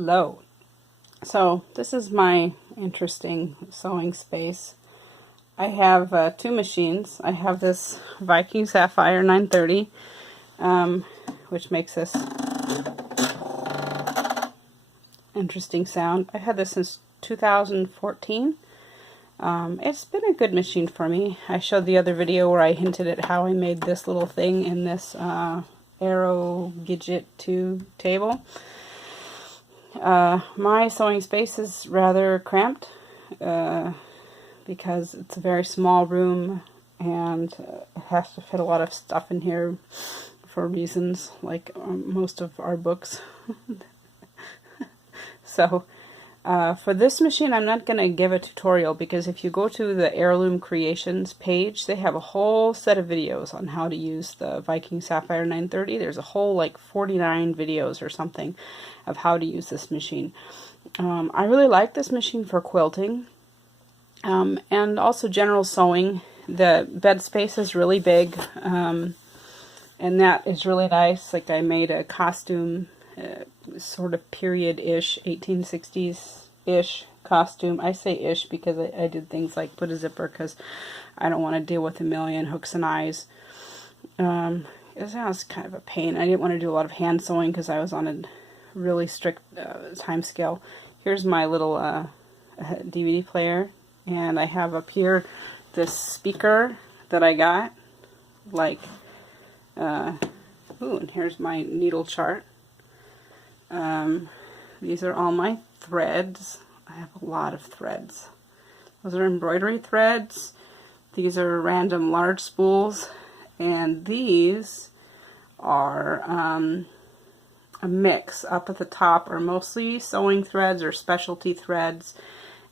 Hello. So this is my interesting sewing space. I have two machines. I have this Viking Sapphire 930, which makes this interesting sound. I've had this since 2014. It's been a good machine for me. I showed the other video where I hinted at how I made this little thing in this Arrow Gidget 2 table. My sewing space is rather cramped because it's a very small room and it has to fit a lot of stuff in here for reasons like most of our books. So for this machine I'm not going to give a tutorial, because if you go to the Heirloom Creations page, they have a whole set of videos on how to use the Viking Sapphire 930. There's a whole like 49 videos or something of how to use this machine. I really like this machine for quilting and also general sewing. The bed space is really big and that is really nice. Like I made a costume, sort of period-ish, 1860s-ish costume. I say ish because I did things like put a zipper because I don't want to deal with a million hooks and eyes. It was kind of a pain. I didn't want to do a lot of hand sewing because I was on a really strict time scale. Here's my little DVD player, and I have up here this speaker that I got. Like, ooh, and here's my needle chart. These are all my threads. I have a lot of threads. Those are embroidery threads. These are random large spools, and these are a mix. Up at the top are mostly sewing threads or specialty threads,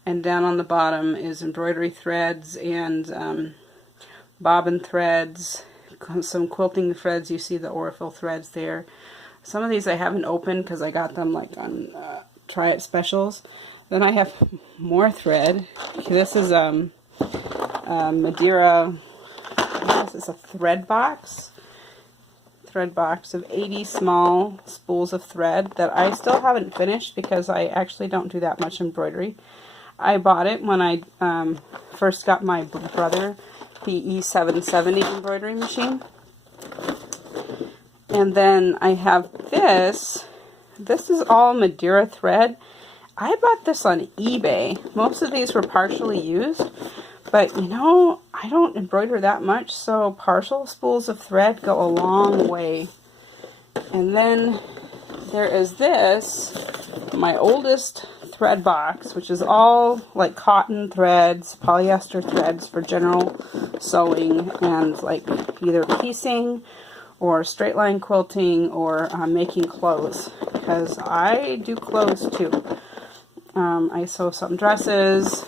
and down on the bottom is embroidery threads and bobbin threads, some quilting threads. You see the Orifil threads there. Some of these I haven't opened because I got them like on Try It specials. Then I have more thread. This is Madeira. What is this? A thread box. Thread box of 80 small spools of thread that I still haven't finished because I actually don't do that much embroidery. I bought it when I first got my brother the E770 embroidery machine. And then I have this. This is all Madeira thread. I bought this on eBay. Most of these were partially used, but you know, I don't embroider that much, so partial spools of thread go a long way. And then there is this, my oldest thread box, which is all like cotton threads, polyester threads for general sewing and like either piecing or straight line quilting or making clothes, because I do clothes too. I sew some dresses,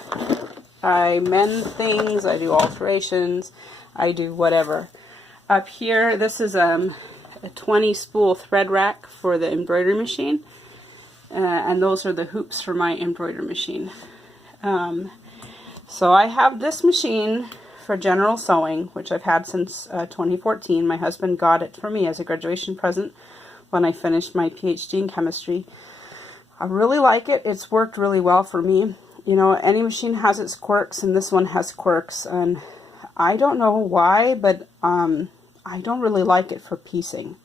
I mend things, I do alterations, I do whatever. Up here, this is a 20 spool thread rack for the embroidery machine, and those are the hoops for my embroidery machine. So I have this machine for general sewing, which I've had since 2014. My husband got it for me as a graduation present when I finished my PhD in chemistry. I really like it. It's worked really well for me. You know, any machine has its quirks, and this one has quirks, and I don't know why, but I don't really like it for piecing.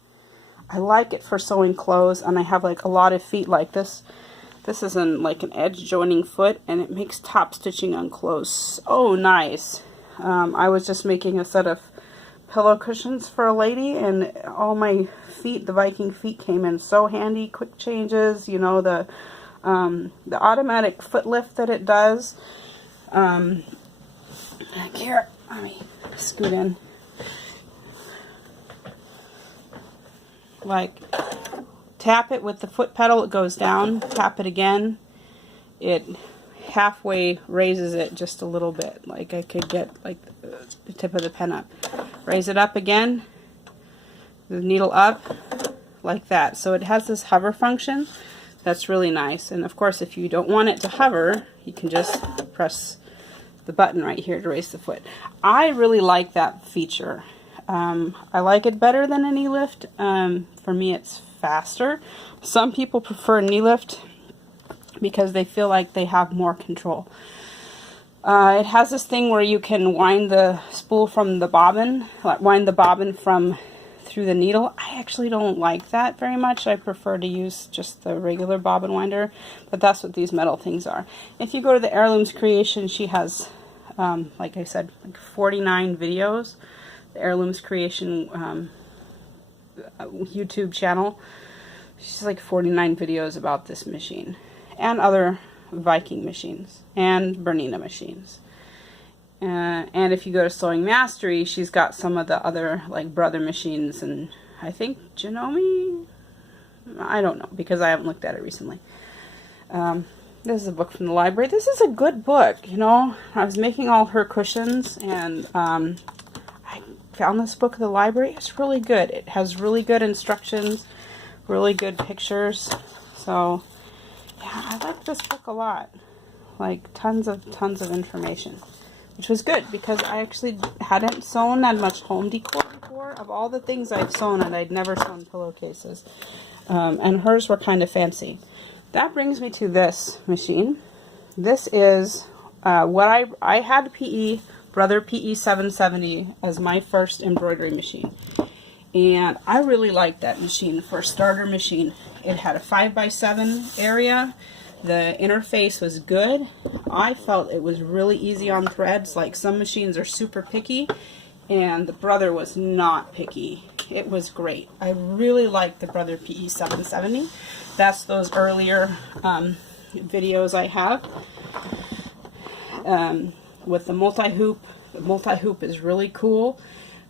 I like it for sewing clothes, and I have like a lot of feet like this. This is like an edge joining foot, and it makes top stitching on clothes so nice. I was just making a set of pillow cushions for a lady, and all my feet, the Viking feet, came in so handy. Quick changes, you know, the automatic foot lift that it does. Here, let me scoot in. Like, tap it with the foot pedal, it goes down. Tap it again, it halfway raises it just a little bit. Like I could get like the tip of the pen up. Raise it up again, the needle up, like that. So it has this hover function that's really nice. And of course, if you don't want it to hover, you can just press the button right here to raise the foot. I really like that feature. I like it better than a knee lift. For me, it's faster. Some people prefer knee lift. because they feel like they have more control. It has this thing where you can wind the spool from the bobbin, wind the bobbin from through the needle. I actually don't like that very much. I prefer to use just the regular bobbin winder, but that's what these metal things are. If you go to the Heirlooms Creation, she has, like I said, like 49 videos. The Heirlooms Creation YouTube channel. She's like 49 videos about this machine and other Viking machines and Bernina machines. And if you go to Sewing Mastery, she's got some of the other like brother machines, and I think Janome, I don't know because I haven't looked at it recently. This is a book from the library. This is a good book, you know. I was making all her cushions, and I found this book at the library. It's really good. It has really good instructions, really good pictures. So yeah, I like this book a lot. Like tons of information, which was good because I actually hadn't sewn that much home decor before. Of all the things I've sewn, and I'd never sewn pillowcases, and hers were kind of fancy. That brings me to this machine. This is what I had Brother pt1 as my first embroidery machine, and I really liked that machine for a starter machine. It had a 5x7 area. The interface was good. I felt it was really easy on threads. Like some machines are super picky, and the Brother was not picky. It was great. I really liked the Brother pt1. That's those earlier videos I have with the multi-hoop. The multi-hoop is really cool.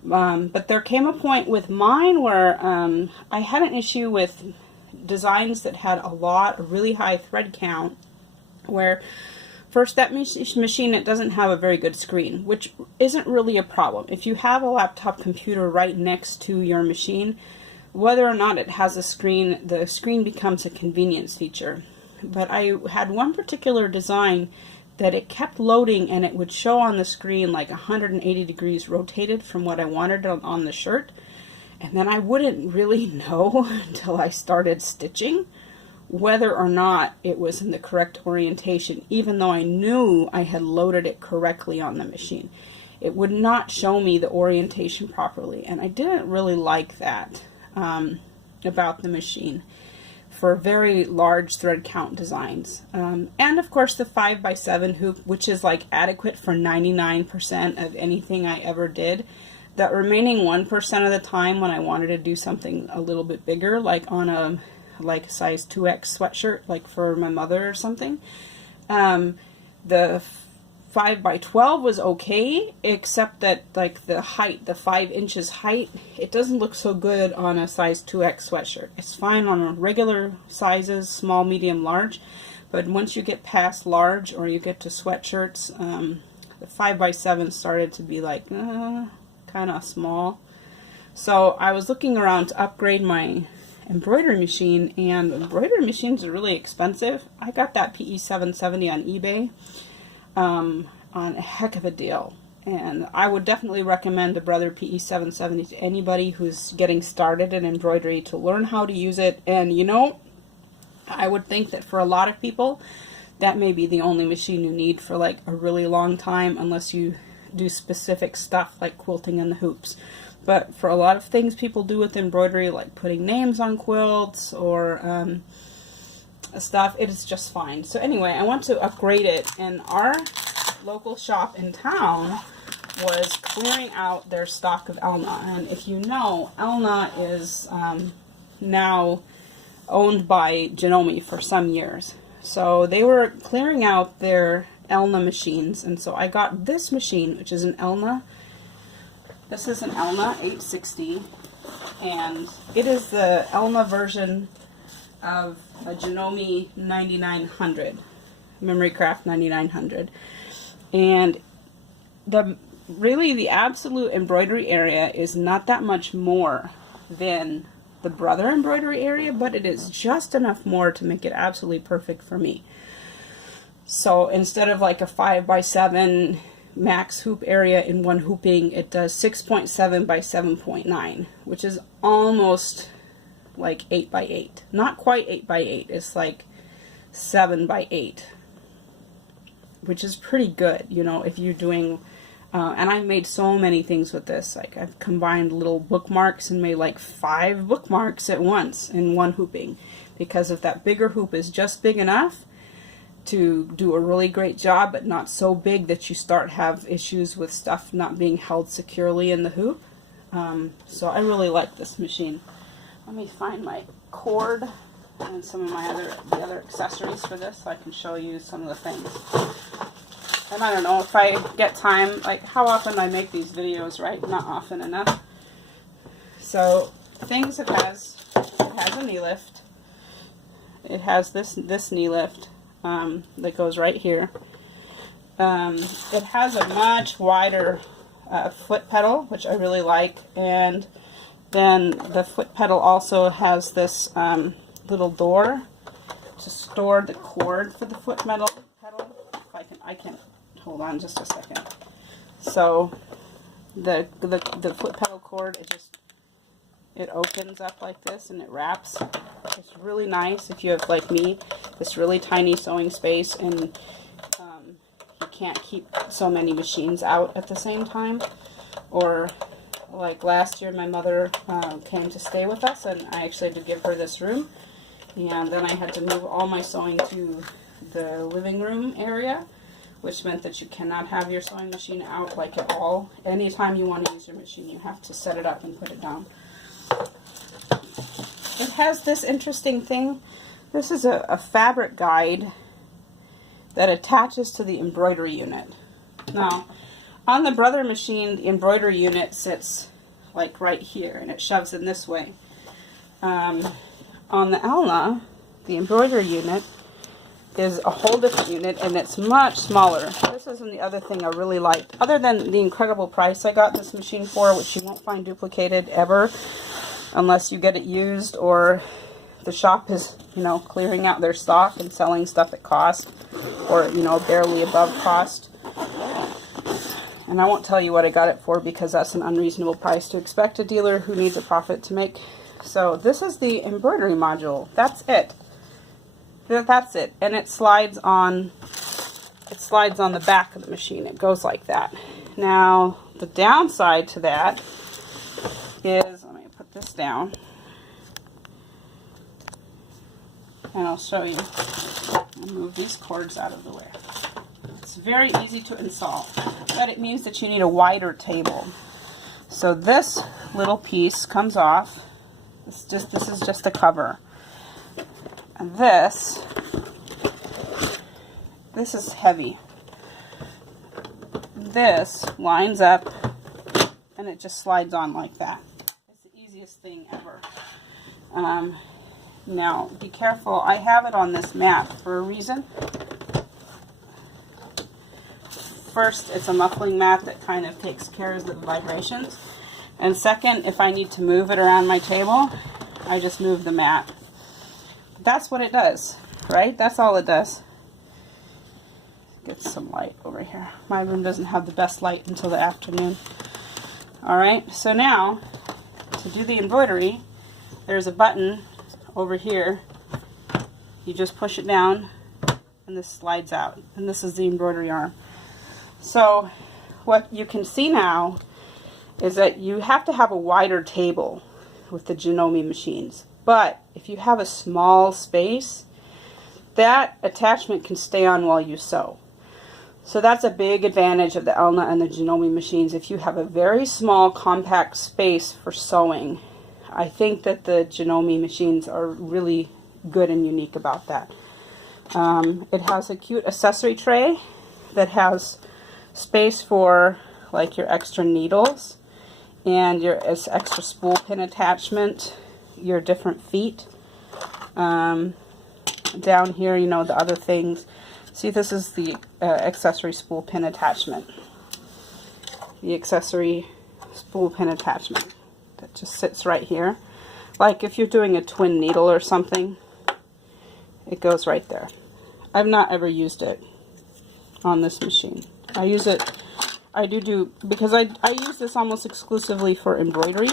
But there came a point with mine where I had an issue with designs that had a really high thread count, where first that machine, it doesn't have a very good screen, which isn't really a problem. If you have a laptop computer right next to your machine, whether or not it has a screen, the screen becomes a convenience feature. But I had one particular design that it kept loading, and it would show on the screen like 180 degrees rotated from what I wanted on the shirt. And then I wouldn't really know until I started stitching whether or not it was in the correct orientation, even though I knew I had loaded it correctly on the machine. It would not show me the orientation properly, and I didn't really like that about the machine for very large thread count designs. And of course the 5x7 hoop, which is like adequate for 99% of anything I ever did. That remaining 1% of the time when I wanted to do something a little bit bigger, like on a size 2X sweatshirt, like for my mother or something, the 5x12 was okay, except that like the height, the 5 inches height, it doesn't look so good on a size 2X sweatshirt. It's fine on regular sizes, small, medium, large, but once you get past large or you get to sweatshirts, the 5x7 started to be like kind of small. So I was looking around to upgrade my embroidery machine, and embroidery machines are really expensive. I got that pt1 on eBay on a heck of a deal, and I would definitely recommend the Brother pt1 to anybody who's getting started in embroidery to learn how to use it. And you know, I would think that for a lot of people that may be the only machine you need for like a really long time, unless you do specific stuff like quilting and the hoops. But for a lot of things people do with embroidery, like putting names on quilts or stuff, it is just fine. So anyway, I want to upgrade it, and our local shop in town was clearing out their stock of Elna. And if you know, Elna is now owned by Janome for some years. So they were clearing out their Elna machines, and so I got this machine, which is an Elna. This is an Elna 860, and it is the Elna version of a Janome 9900, Memorycraft 9900. And the absolute embroidery area is not that much more than the Brother embroidery area, but it is just enough more to make it absolutely perfect for me. So instead of like a 5x7 max hoop area in one hooping, it does 6.7 by 7.9, which is almost like 8x8. Not quite 8x8. It's like 7 by 8, which is pretty good, you know, if you're doing, and I've made so many things with this. Like, I've combined little bookmarks and made like 5 bookmarks at once in one hooping, because if that bigger hoop is just big enough to do a really great job, but not so big that you start have issues with stuff not being held securely in the hoop. So I really like this machine. Let me find my cord and some of my other accessories for this so I can show you some of the things. And I don't know if I get time, like how often I make these videos, right? Not often enough. So things it has a knee lift. It has this knee lift that goes right here. It has a much wider foot pedal, which I really like, and then the foot pedal also has this little door to store the cord for the foot pedal. If I can hold on just a second. So the foot pedal cord, it opens up like this and it wraps. It's really nice if you have, like me, this really tiny sewing space and you can't keep so many machines out at the same time. Or like last year my mother came to stay with us and I actually had to give her this room, and then I had to move all my sewing to the living room area, which meant that you cannot have your sewing machine out like at all. Anytime you want to use your machine, you have to set it up and put it down. It has this interesting thing. This is a fabric guide that attaches to the embroidery unit. Now, on the Brother machine, the embroidery unit sits like right here, and it shoves in this way. On the Elna, the embroidery unit is a whole different unit, and it's much smaller. This isn't the other thing I really liked. Other than the incredible price I got this machine for, which you won't find duplicated ever, unless you get it used or the shop is, you know, clearing out their stock and selling stuff at cost or, you know, barely above cost. And I won't tell you what I got it for because that's an unreasonable price to expect a dealer who needs a profit to make. So this is the embroidery module. That's it. That's it. And it slides on the back of the machine. It goes like that. Now, the downside to that is, let me put this down and I'll show you. I'll move these cords out of the way. It's very easy to install, but it means that you need a wider table. So this little piece comes off. This is just a cover. And this is heavy. This lines up and it just slides on like that. It's the easiest thing ever. Now, be careful. I have it on this mat for a reason. First, it's a muffling mat that kind of takes care of the vibrations. And second, if I need to move it around my table, I just move the mat. That's what it does, right? That's all it does. Get some light over here. My room doesn't have the best light until the afternoon. Alright, so now, to do the embroidery, there's a button over here. You just push it down, and this slides out. And this is the embroidery arm. So, what you can see now is that you have to have a wider table with the Janome machines. But if you have a small space, that attachment can stay on while you sew. So that's a big advantage of the Elna and the Janome machines. If you have a very small, compact space for sewing, I think that the Janome machines are really good and unique about that. It has a cute accessory tray that has space for like your extra needles and your extra spool pin attachment, your different feet. Down here, you know, the other things. See, this is the accessory spool pin attachment. The accessory spool pin attachment that just sits right here. Like if you're doing a twin needle or something, it goes right there. I've not ever used it on this machine. I use it, because I use this almost exclusively for embroidery.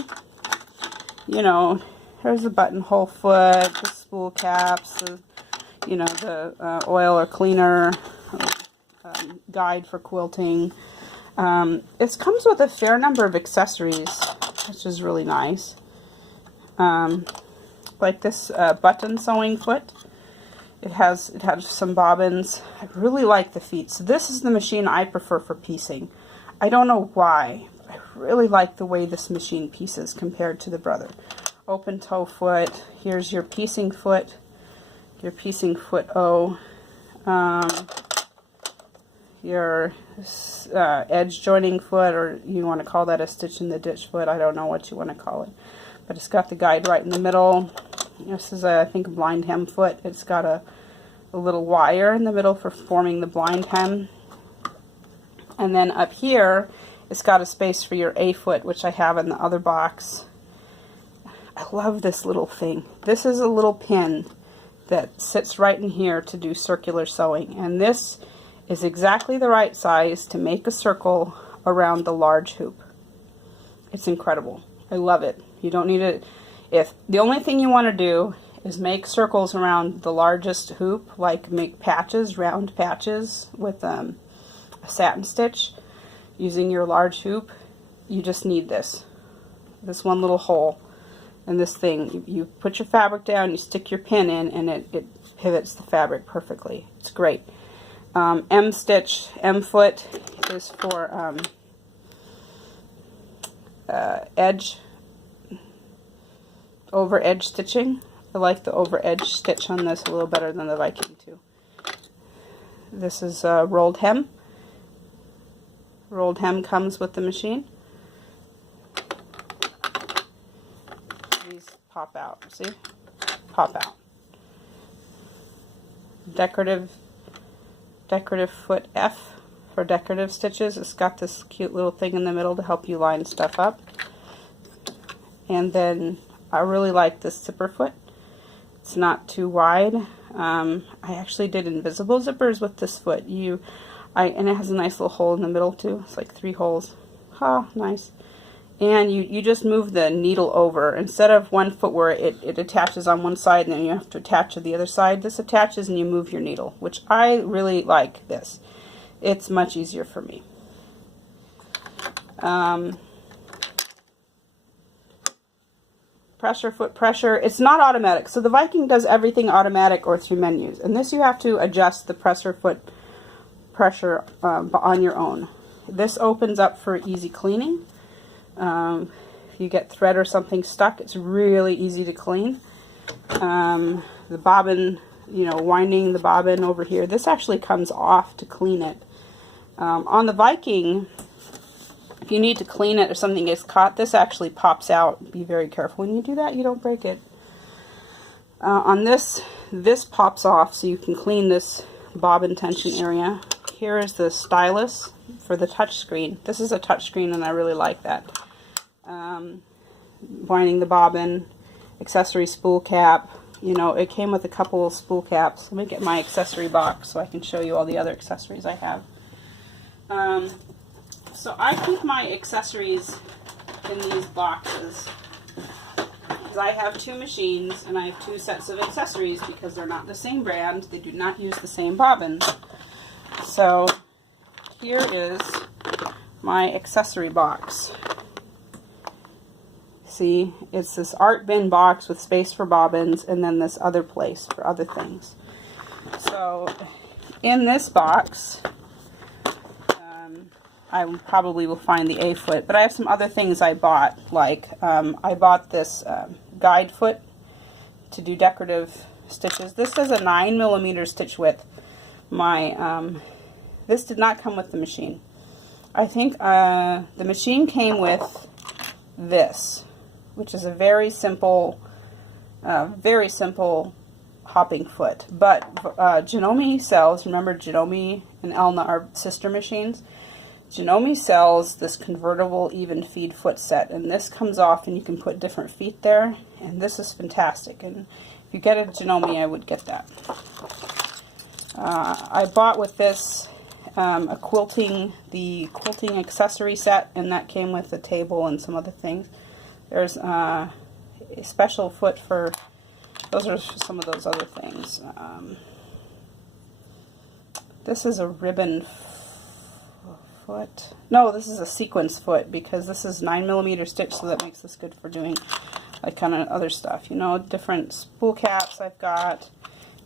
You know, here's the buttonhole foot, the spool caps, you know, the oil or cleaner guide for quilting. It comes with a fair number of accessories, which is really nice. Like this button sewing foot. It has some bobbins. I really like the feet. So this is the machine I prefer for piecing. I don't know why. I really like the way this machine pieces compared to the brother. Open toe foot. Here's your piecing foot. Your piecing foot O. Your edge joining foot, or you want to call that a stitch in the ditch foot. I don't know what you want to call it. But it's got the guide right in the middle. This is, I think, a blind hem foot. It's got a little wire in the middle for forming the blind hem. And then up here, it's got a space for your A foot, which I have in the other box. I love this little thing. This is a little pin that sits right in here to do circular sewing. And this is exactly the right size to make a circle around the large hoop. It's incredible. I love it. You don't need it. If the only thing you want to do is make circles around the largest hoop, like make patches, round patches with a satin stitch using your large hoop, you just need this one little hole and this thing. You put your fabric down, you stick your pin in, and it pivots the fabric perfectly. It's great. M stitch, M foot is for over edge stitching. I like the over edge stitch on this a little better than the Viking too. This is rolled hem. Rolled hem comes with the machine. These pop out, see? Pop out. Decorative foot F for decorative stitches. It's got this cute little thing in the middle to help you line stuff up. And then I really like this zipper foot. It's not too wide. I actually did invisible zippers with this foot. And it has a nice little hole in the middle too. It's like 3 holes. Nice. And you just move the needle over. Instead of one foot where it attaches on one side and then you have to attach to the other side, this attaches and you move your needle, which I really like this. It's much easier for me. Pressure, foot pressure. It's not automatic. So the Viking does everything automatic or through menus. And this you have to adjust the foot pressure on your own. This opens up for easy cleaning. If you get thread or something stuck, it's really easy to clean. The bobbin, winding the bobbin over here, this actually comes off to clean it. On the Viking, if you need to clean it or something gets caught, this actually pops out. Be very careful when you do that, you don't break it. On this pops off so you can clean this bobbin tension area. Here is the stylus for the touch screen. This is a touch screen and I really like that. Winding the bobbin, accessory spool cap. It came with a couple of spool caps. Let me get my accessory box so I can show you all the other accessories I have. So I keep my accessories in these boxes because I have 2 machines and I have 2 sets of accessories because they're not the same brand. They do not use the same bobbins. So here is my accessory box. See, it's this art bin box with space for bobbins and then this other place for other things. So in this box, I probably will find the A foot, but I have some other things I bought, like I bought this guide foot to do decorative stitches. This is a 9mm stitch width. This did not come with the machine. I think the machine came with this, which is a very simple hopping foot. But Janome sells, remember Janome and Elna are sister machines. Janome sells this convertible even feed foot set, and this comes off and you can put different feet there, and this is fantastic. And if you get a Janome, I would get that. I bought with this the quilting accessory set, and that came with a table and some other things. There's a special foot for those are some of those other things. This is a ribbon foot. No, this is a sequence foot, because this is 9mm stitch, so that makes this good for doing like kind of other stuff, you know, different spool caps I've got.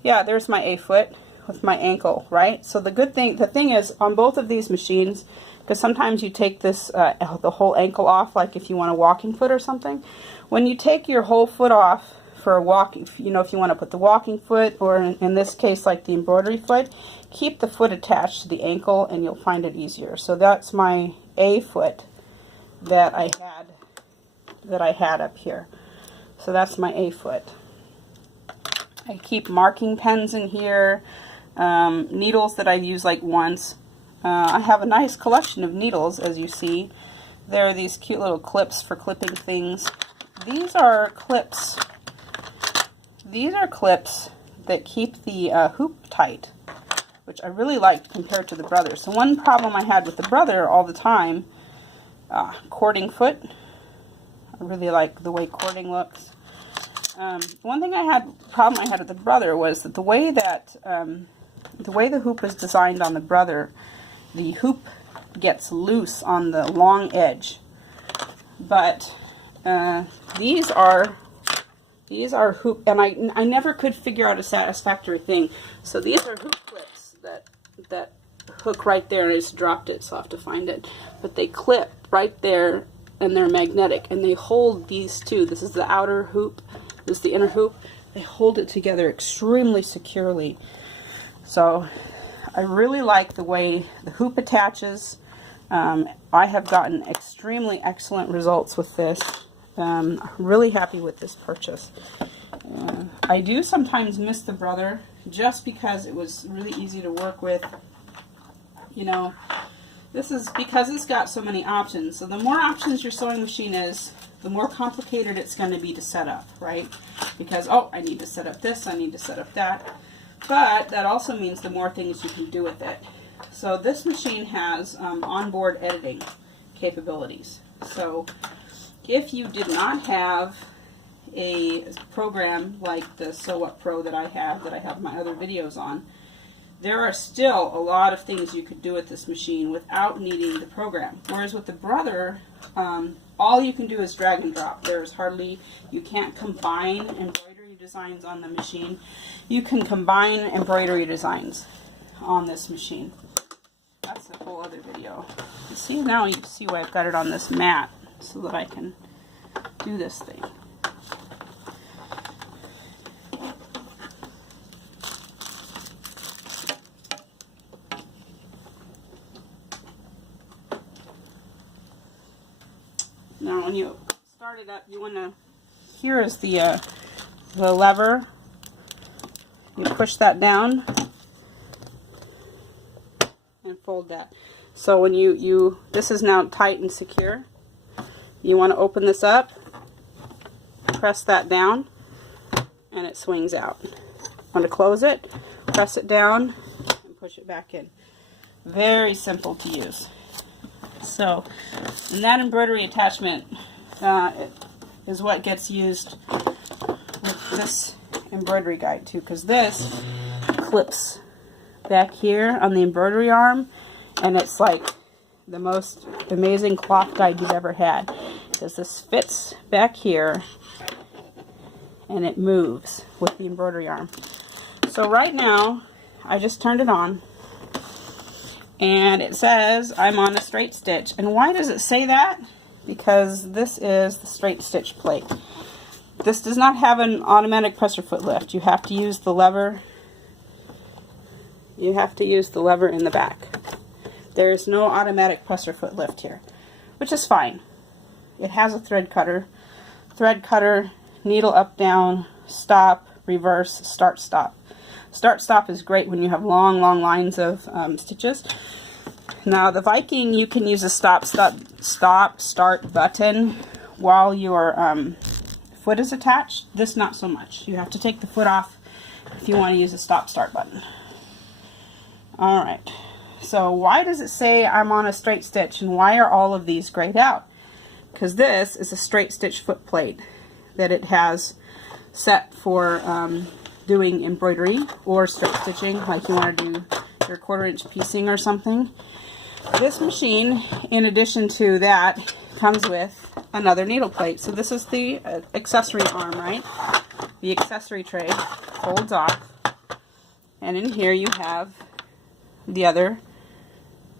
Yeah, there's my A foot with my ankle, right? So the thing is, on both of these machines, because sometimes you take this, the whole ankle off, like if you want a walking foot or something. When you take your whole foot off for a walking, you know, if you want to put the walking foot, or in this case, like the embroidery foot, keep the foot attached to the ankle and you'll find it easier. So that's my A foot that I had up here. So that's my A foot. I keep marking pens in here, needles that I've used like once. I have a nice collection of needles, as you see. There are these cute little clips for clipping things. These are clips. These are clips that keep the hoop tight, which I really liked compared to the brother. So one problem I had with the brother all the time, cording foot. I really like the way cording looks. One problem I had with the brother was that the way the hoop is designed on the brother, the hoop gets loose on the long edge. But these are hoop, and I never could figure out a satisfactory thing. So these are hoop clips that hook right there, and I just dropped it, so I'll have to find it. But they clip right there, and they're magnetic, and they hold these two. This is the outer hoop, this is the inner hoop. They hold it together extremely securely. So I really like the way the hoop attaches. I have gotten extremely excellent results with this. I'm really happy with this purchase. I do sometimes miss the brother, just because it was really easy to work with. You know, this is because it's got so many options. So the more options your sewing machine is, the more complicated it's going to be to set up, right? Because, oh, I need to set up this, I need to set up that. But that also means the more things you can do with it. So this machine has onboard editing capabilities. So if you did not have a program like the Sew Up Pro that I have my other videos on, there are still a lot of things you could do with this machine without needing the program. Whereas with the brother, all you can do is drag and drop. You can't combine embroidery designs on the machine. You can combine embroidery designs on this machine. That's a whole other video. You see, now you see where I've got it on this mat so that I can do this thing. Now when you start it up, you want to, here is the lever. You push that down and fold that. So when this is now tight and secure, you want to open this up, press that down, and it swings out. Want to close it, press it down, and push it back in. Very simple to use. So, and that embroidery attachment is what gets used with this embroidery guide too, because this clips back here on the embroidery arm, and it's like the most amazing cloth guide you've ever had, because this fits back here and it moves with the embroidery arm. So right now I just turned it on, and it says I'm on a straight stitch. And why does it say that? Because this is the straight stitch plate. This does not have an automatic presser foot lift. You have to use the lever. You have to use the lever in the back. There is no automatic presser foot lift here, which is fine. It has a thread cutter. Thread cutter, needle up, down, stop, reverse, start, stop. Start, stop is great when you have long, long lines of stitches. Now the Viking, you can use a stop, start button while your foot is attached. This not so much. You have to take the foot off if you want to use a stop, start button. Alright, so why does it say I'm on a straight stitch, and why are all of these grayed out? Because this is a straight stitch foot plate that it has set for doing embroidery or strip stitching, like you want to do your 1/4 inch piecing or something. This machine, in addition to that, comes with another needle plate. So this is the accessory arm, right? The accessory tray folds off, and in here you have the other,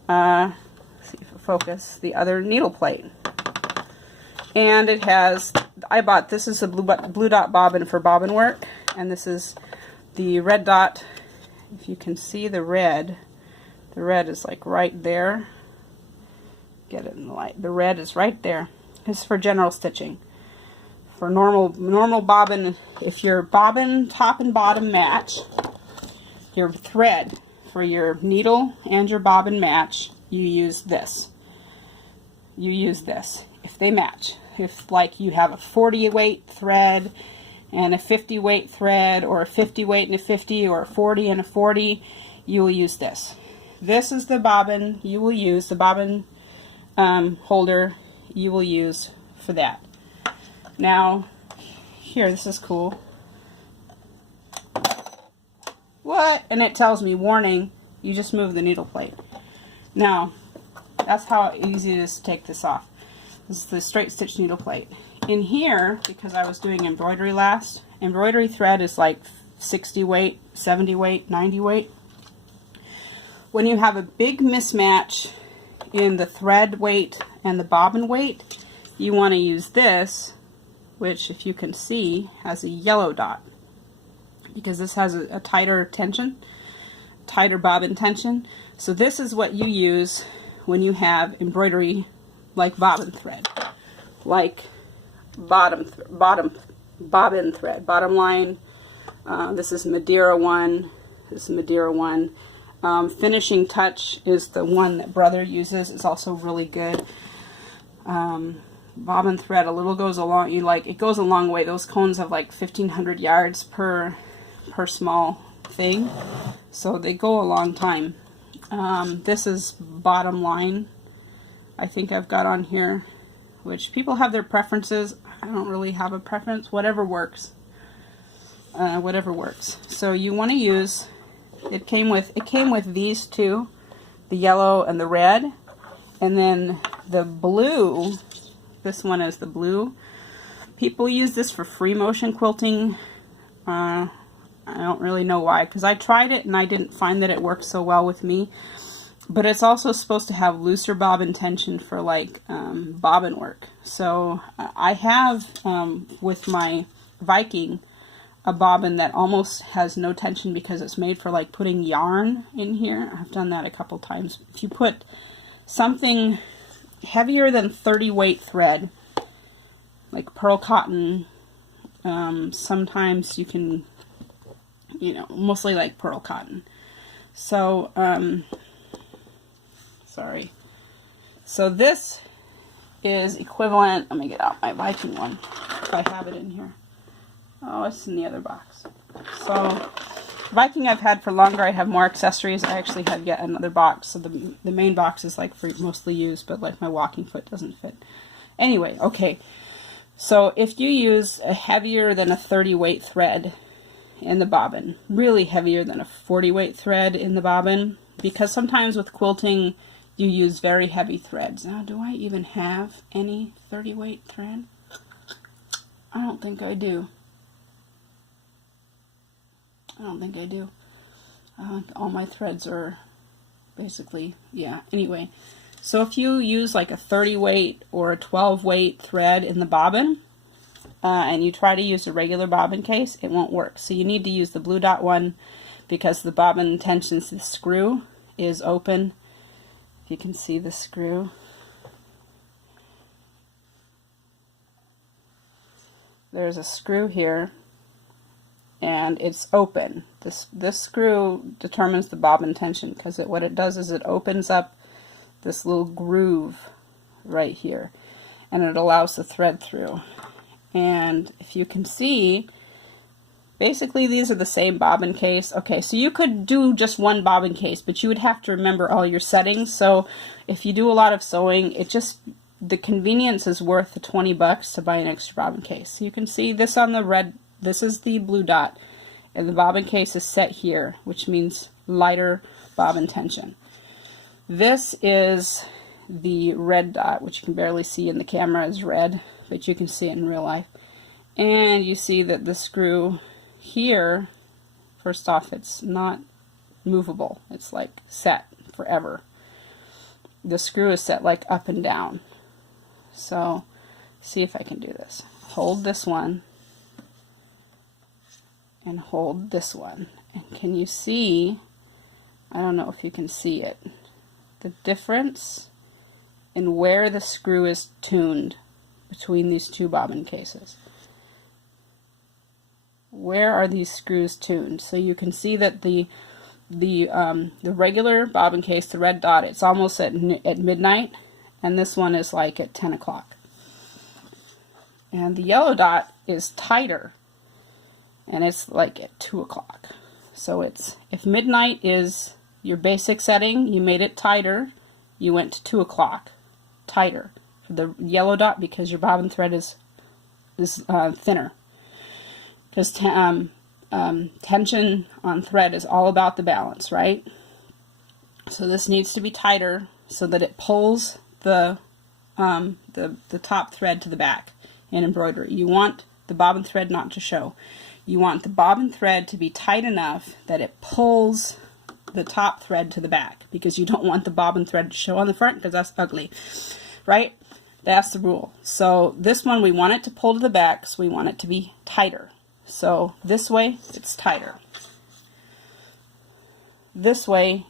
see if it focus, the other needle plate. And it has, this is a blue dot bobbin for bobbin work, and this is the red dot. If you can see the red is like right there. Get it in the light. The red is right there. This is for general stitching. For normal bobbin, if your bobbin top and bottom match, your thread for your needle and your bobbin match, you use this. You use this if they match. If like you have a 40 weight thread and a 50 weight thread, or a 50 weight and a 50, or a 40 and a 40, you will use this. This is the bobbin you will use, the bobbin holder you will use for that. Now, here, this is cool. What? And it tells me, warning, you just moved the needle plate. Now, that's how easy it is to take this off. This is the straight stitch needle plate. In here, because I was doing embroidery last, embroidery thread is like 60 weight, 70 weight, 90 weight. When you have a big mismatch in the thread weight and the bobbin weight, you want to use this, which, if you can see, has a yellow dot, because this has a tighter tension, tighter bobbin tension. So this is what you use when you have embroidery like bobbin thread, like bobbin thread, bottom line. This is Madeira 1. This is Madeira 1. Finishing touch is the one that Brother uses. It's also really good. Bobbin thread, a little goes a long. It goes a long way. Those cones have like 1,500 yards per small thing, so they go a long time. This is bottom line. I think I've got on here, which people have their preferences. I don't really have a preference. Whatever works. Whatever works. So you want to use. It came with these two, the yellow and the red, and then the blue. This one is the blue. People use this for free motion quilting. I don't really know why, because I tried it and I didn't find that it worked so well with me. But it's also supposed to have looser bobbin tension for like bobbin work. So I have with my Viking a bobbin that almost has no tension because it's made for like putting yarn in here. I've done that a couple times. If you put something heavier than 30 weight thread, like pearl cotton, sometimes you can, mostly like pearl cotton. So, sorry. So this is equivalent, let me get out my Viking one, if I have it in here. Oh, it's in the other box. So, Viking I've had for longer. I have more accessories. I actually have yet another box. So the main box is like for mostly used, but like my walking foot doesn't fit. Anyway, okay. So if you use a heavier than a 30 weight thread in the bobbin, really heavier than a 40 weight thread in the bobbin, because sometimes with quilting you use very heavy threads. Now, do I even have any 30 weight thread? I don't think I do. All my threads are basically, yeah. Anyway, so if you use like a 30 weight or a 12 weight thread in the bobbin, and you try to use a regular bobbin case, it won't work. So you need to use the blue dot one, because the bobbin tensions, the screw is open. If you can see the screw. There's a screw here, and it's open. This screw determines the bobbin tension, because what it does is it opens up this little groove right here, and it allows the thread through. And if you can see, basically these are the same bobbin case. Okay, so you could do just one bobbin case, but you would have to remember all your settings. So if you do a lot of sewing, the convenience is worth the $20 to buy an extra bobbin case. So you can see this on the This is the blue dot, and the bobbin case is set here, which means lighter bobbin tension. This is the red dot, which you can barely see in the camera is red, but you can see it in real life. And you see that the screw here, first off, it's not movable. It's like set forever. The screw is set like up and down. So, see if I can do this. Hold this one and hold this one. And can you see, I don't know if you can see it, the difference in where the screw is tuned between these two bobbin cases. Where are these screws tuned? So you can see that the regular bobbin case, the red dot, it's almost at midnight, and this one is like at 10 o'clock. And the yellow dot is tighter, and it's like at 2 o'clock. So it's, if midnight is your basic setting, you made it tighter, you went to 2 o'clock, tighter for the yellow dot, because your bobbin thread is thinner. Because tension on thread is all about the balance, right? So this needs to be tighter so that it pulls the top thread to the back in embroidery. You want the bobbin thread not to show. You want the bobbin thread to be tight enough that it pulls the top thread to the back, because you don't want the bobbin thread to show on the front, because that's ugly, right? That's the rule. So this one, we want it to pull to the back, so we want it to be tighter. So this way, it's tighter. This way,